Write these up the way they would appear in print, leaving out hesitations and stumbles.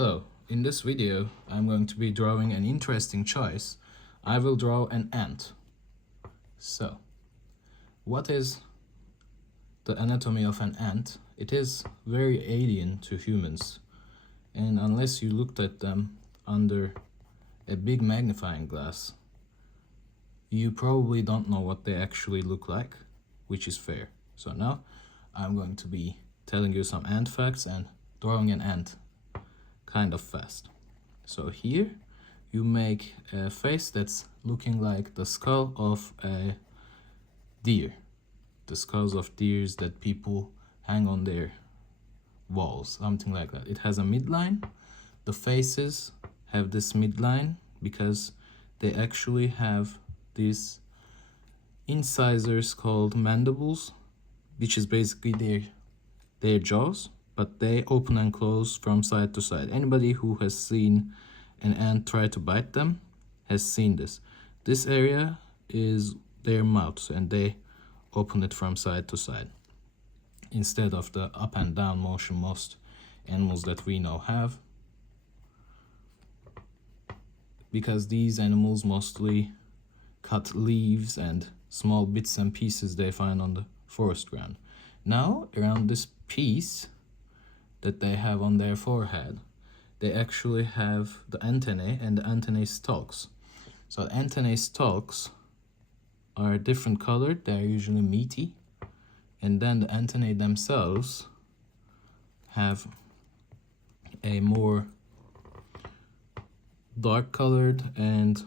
Hello, in this video I'm going to be drawing an interesting choice. I will draw an ant. So, what is the anatomy of an ant? It is very alien to humans, and unless you looked at them under a big magnifying glass, you probably don't know what they actually look like, which is fair. So now I'm going to be telling you some ant facts and drawing an ant kind of fast. So here you make a face that's looking like the skull of a deer. The skulls of deers that people hang on their walls, something like that. It has a midline. The faces have this midline because they actually have these incisors called mandibles, which is basically their jaws, but they open and close from side to side. Anybody who has seen an ant try to bite them has seen this. This area is their mouths, and they open it from side to side instead of the up and down motion most animals that we know have, because these animals mostly cut leaves and small bits and pieces they find on the forest ground. Now, around this piece that they have on their forehead, they actually have the antennae and the antennae stalks. So antennae stalks are different colored, they're usually meaty, and then the antennae themselves have a more dark colored and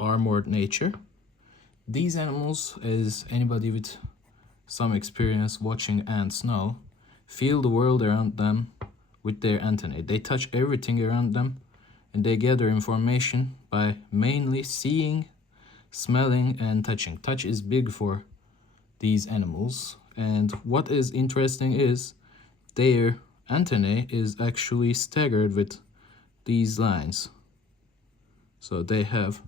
armored nature. These animals, as anybody with some experience watching ants know, feel the world around them with their antennae. They touch everything around them, and they gather information by mainly seeing, smelling, and touching. Touch is big for these animals, and what is interesting is their antennae is actually staggered with these lines. So they have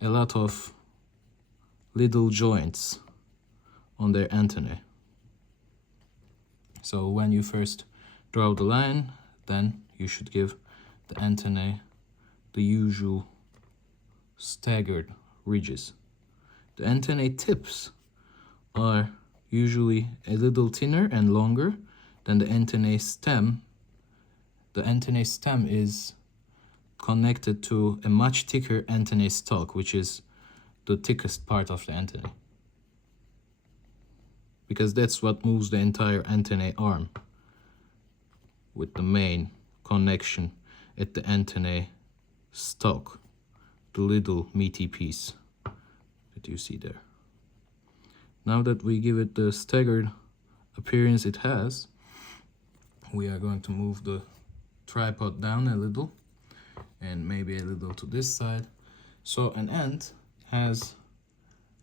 a lot of little joints on their antennae. So when you first draw the line, then you should give the antennae the usual staggered ridges. The antennae tips are usually a little thinner and longer than the antennae stem. The antennae stem is connected to a much thicker antennae stalk, which is the thickest part of the antennae, because that's what moves the entire antennae arm, with the main connection at the antennae stalk, the little meaty piece that you see there. Now that we give it the staggered appearance it has, we are going to move the tripod down a little and maybe a little to this side. So an ant has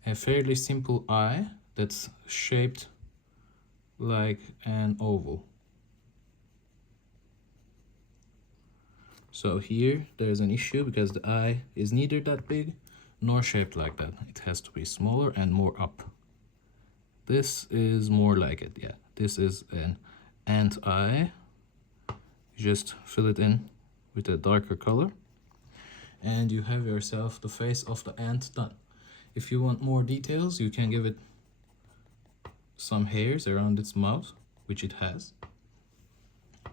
a fairly simple eye that's shaped like an oval. So here there's an issue because the eye is neither that big nor shaped like that. It has to be smaller and more up. This is more like it, yeah. This is an ant eye. You just fill it in with a darker color, and you have yourself the face of the ant done. If you want more details, you can give it some hairs around its mouth, which it has,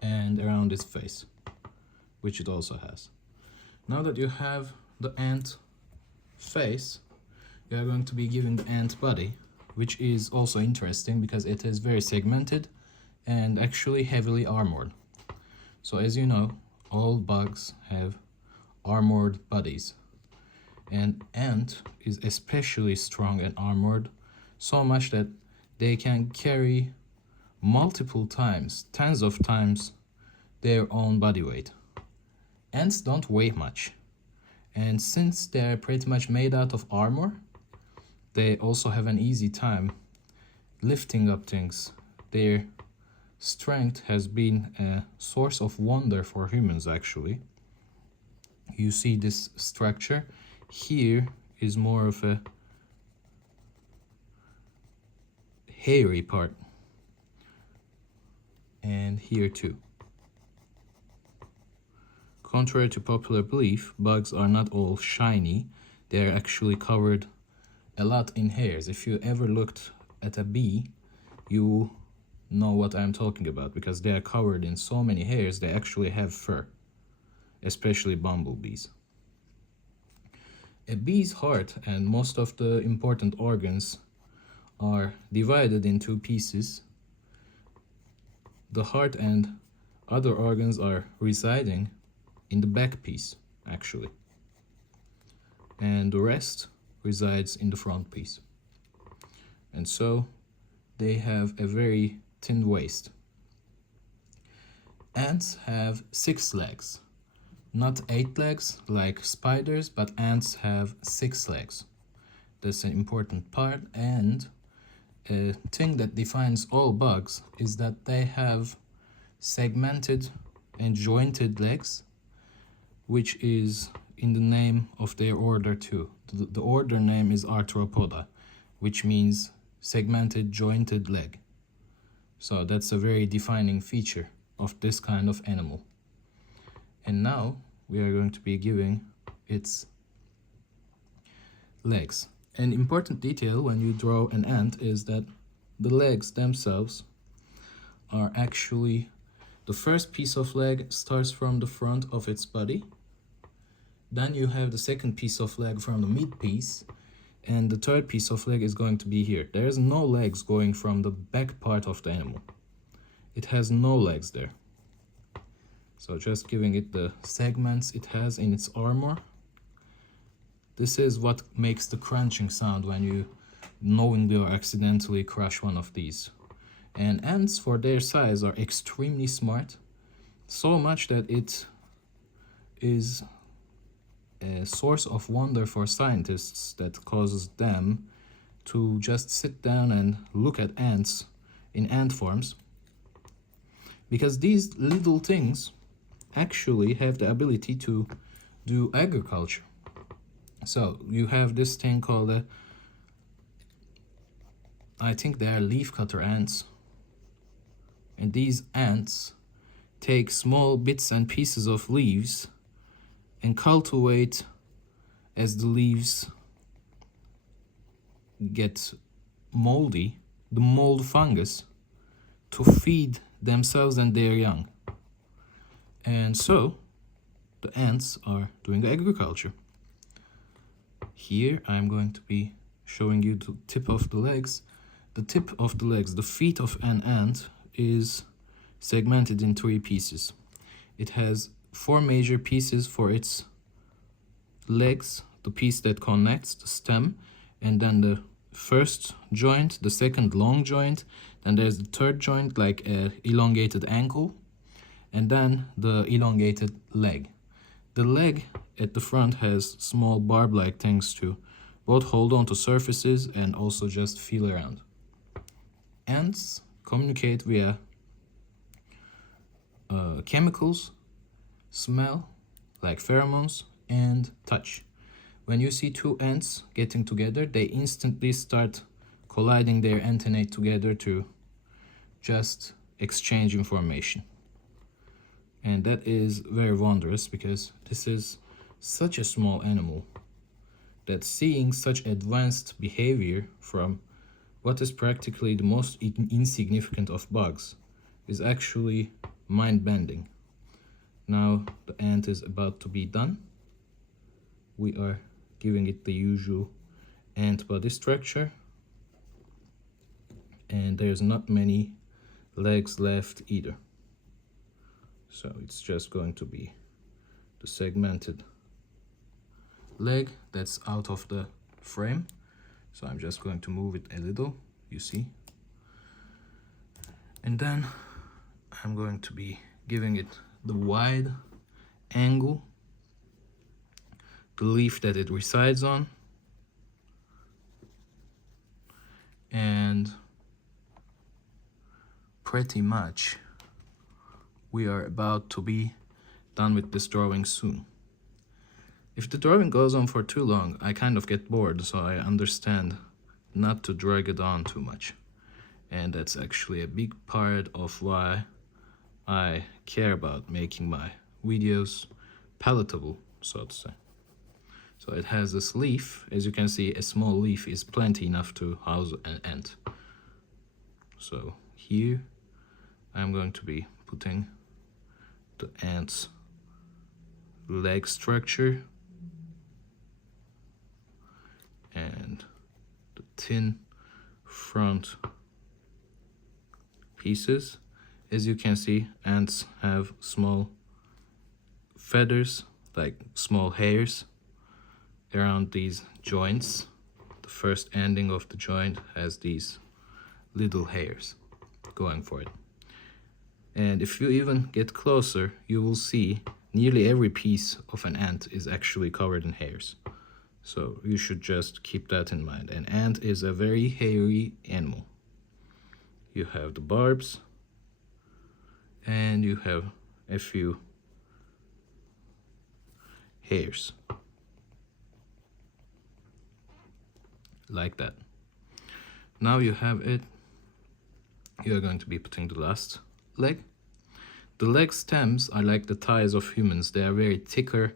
and around its face, which it also has. Now that you have the ant face, you are going to be giving the ant body, which is also interesting because it is very segmented and actually heavily armored. So as you know, all bugs have armored bodies, and ant is especially strong and armored, so much that they can carry multiple times, tens of times, their own body weight. Ants don't weigh much, and since they're pretty much made out of armor, they also have an easy time lifting up things. Their strength has been a source of wonder for humans, actually. You see this structure here is more of a hairy part, and and here too. Contrary to popular belief, bugs are not all shiny. They are actually covered a lot in hairs. If you ever looked at a bee, you know what I'm talking about, because they are covered in so many hairs. They actually have fur, especially bumblebees. A bee's heart and most of the important organs are divided in two pieces. The heart and other organs are residing in the back piece, actually, and the rest resides in the front piece. And so they have a very thin waist. Ants have 6 legs, not 8 legs like spiders, but ants have 6 legs. That's an important part, and a thing that defines all bugs is that they have segmented and jointed legs, which is in the name of their order too. The order name is Arthropoda, which means segmented jointed leg. So that's a very defining feature of this kind of animal. And now we are going to be giving its legs. An important detail when you draw an ant is that the legs themselves are actually, the first piece of leg starts from the front of its body. Then you have the second piece of leg from the mid piece, and the third piece of leg is going to be here. There is no legs going from the back part of the animal. It has no legs there. So just giving it the segments it has in its armor. This is what makes the crunching sound when you knowingly or accidentally crush one of these. And ants, for their size, are extremely smart, so much that it is a source of wonder for scientists that causes them to just sit down and look at ants in ant forms, because these little things actually have the ability to do agriculture. So you have this thing called I think they are leafcutter ants, and these ants take small bits and pieces of leaves and cultivate as the leaves get moldy, the mold fungus, to feed themselves and their young. And so the ants are doing agriculture. Here I'm going to be showing you the tip of the legs. The tip of the legs, the feet of an ant, is segmented in 3 pieces. It has 4 major pieces for its legs: the piece that connects the stem, and then the first joint, the second long joint, then there's the third joint, like a elongated ankle, and then the elongated leg. The leg at the front has small barb-like things to both hold on to surfaces and also just feel around. Ants communicate via chemicals, smell, like pheromones, and touch. When you see 2 ants getting together, they instantly start colliding their antennae together to just exchange information. And that is very wondrous, because this is such a small animal that seeing such advanced behavior from what is practically the most insignificant of bugs is actually mind-bending. Now the ant is about to be done. We are giving it the usual ant body structure, and there's not many legs left either. So it's just going to be the segmented leg that's out of the frame. So I'm just going to move it a little, you see. And then I'm going to be giving it the wide angle, the leaf that it resides on, and pretty much we are about to be done with this drawing soon. If the drawing goes on for too long, I kind of get bored, so I understand not to drag it on too much. And that's actually a big part of why I care about making my videos palatable, so to say. So it has this leaf. As you can see, a small leaf is plenty enough to house an ant. So here I'm going to be putting the ant's leg structure and the thin front pieces. As you can see, ants have small feathers, like small hairs around these joints. The first ending of the joint has these little hairs going for it. And if you even get closer, you will see nearly every piece of an ant is actually covered in hairs. So you should just keep that in mind. An ant is a very hairy animal. You have the barbs, and you have a few hairs. Like that. Now you have it. You are going to be putting the last leg. The leg stems are like the thighs of humans. They are very thicker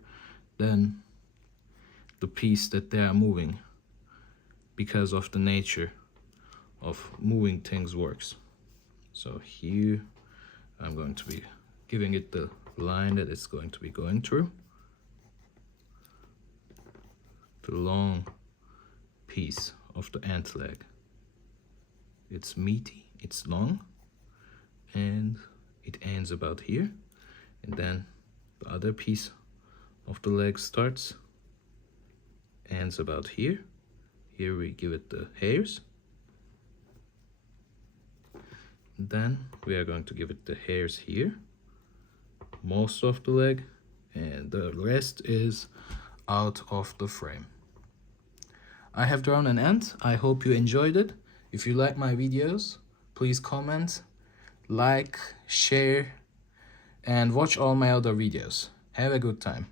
than the piece that they are moving because of the nature of moving things works. So here I'm going to be giving it the line that it's going to be going through. The long piece of the ant leg. It's meaty, it's long, and it ends about here. And then the other piece of the leg starts, ends about here. Here we give it the hairs. Then we are going to give it the hairs here, most of the leg, and the rest is out of the frame. I have drawn an ant. I hope you enjoyed it. If you like my videos, please comment, like, share, and watch all my other videos. Have a good time.